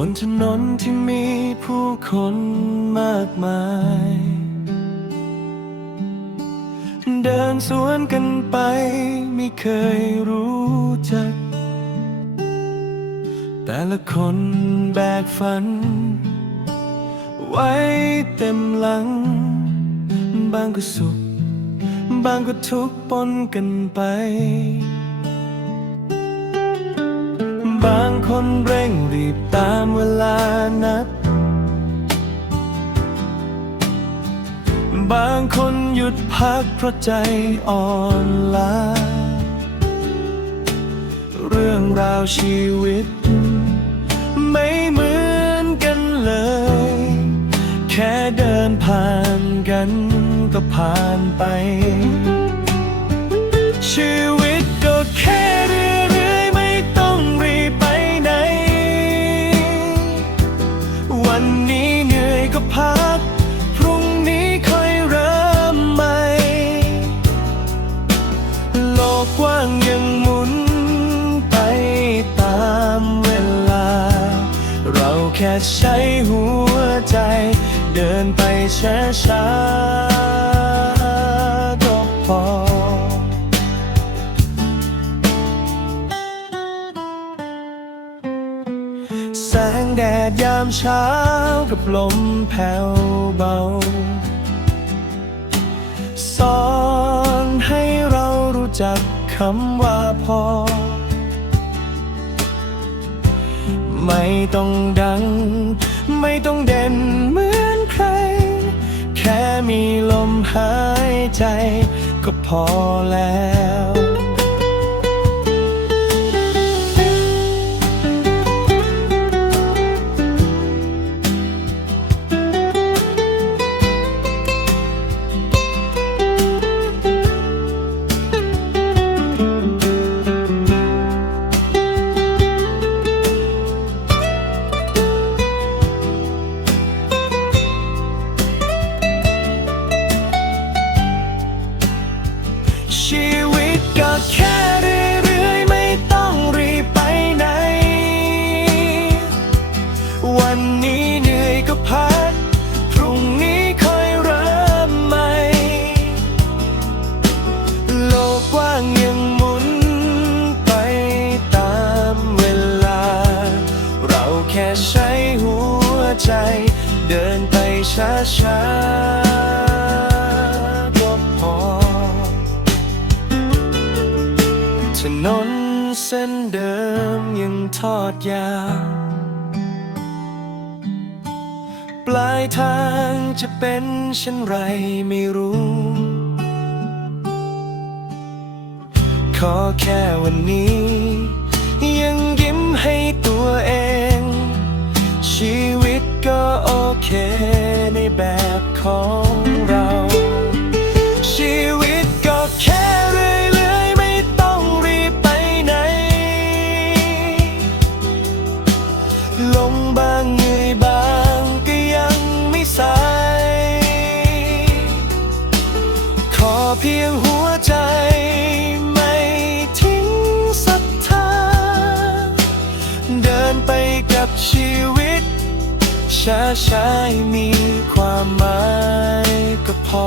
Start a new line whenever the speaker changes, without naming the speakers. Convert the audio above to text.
บนถนนที่มีผู้คนมากมาย เดินสวนกันไปไม่เคยรู้จัก แต่ละคนแบกฝัน ไว้เต็มหลัง บางก็สุข บางก็ทุกข์ปนกันไป บางคนเร่งรีบตามเวลานัด บางคนหยุดพักเพราะใจอ่อนล้า เรื่องราวชีวิต ไม่เหมือนกันเลย แค่เดินผ่านกันก็ผ่านไป ชีวิตก็แค่เรื่อย ใช้หัวใจ เดินไปช้าๆก็พอ แสงแดดยามเช้ากับลมแผ่วเบา สอนให้เรารู้จักคำว่าพอ ไม่ต้องดัง ไม่ต้องเด่นเหมือนใคร แค่มีลมหายใจ ก็พอแล้ว ค่ใช้หัวใจ เดินไปช้าๆก็พอ ถนนเส้นเดิมยังทอดยาวปลายทางจะเป็นเช่นไรไม่รู้ ขอแค่วันนี้ยัง เคในแบบของเรา ชีวิตก็แค่เรื่อยๆไม่ต้องรีบไปไหน ลงบางเหนื่อยบางก็ยังไม่สาย ขอเพียงหัวใจไม่ทิ้งศรัทธา เดินไปกับชีวิต ช้าช้ามีความหมายก็พอ